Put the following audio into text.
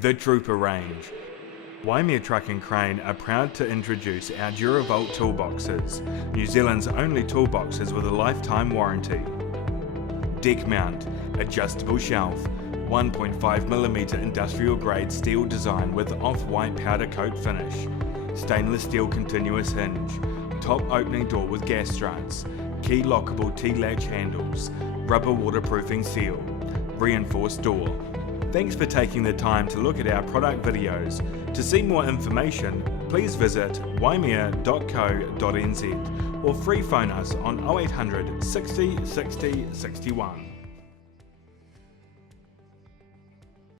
The Trouper range. Waimea Truck and Crane are proud to introduce our Duravault toolboxes, New Zealand's only toolboxes with a lifetime warranty. Deck mount, adjustable shelf, 1.5mm industrial grade steel design with off-white powder coat finish, stainless steel continuous hinge, top opening door with gas struts, key lockable T-latch handles, rubber waterproofing seal, reinforced door. Thanks for taking the time to look at our product videos. To see more information, please visit waimea.co.nz or free phone us on 0800 60 60 61.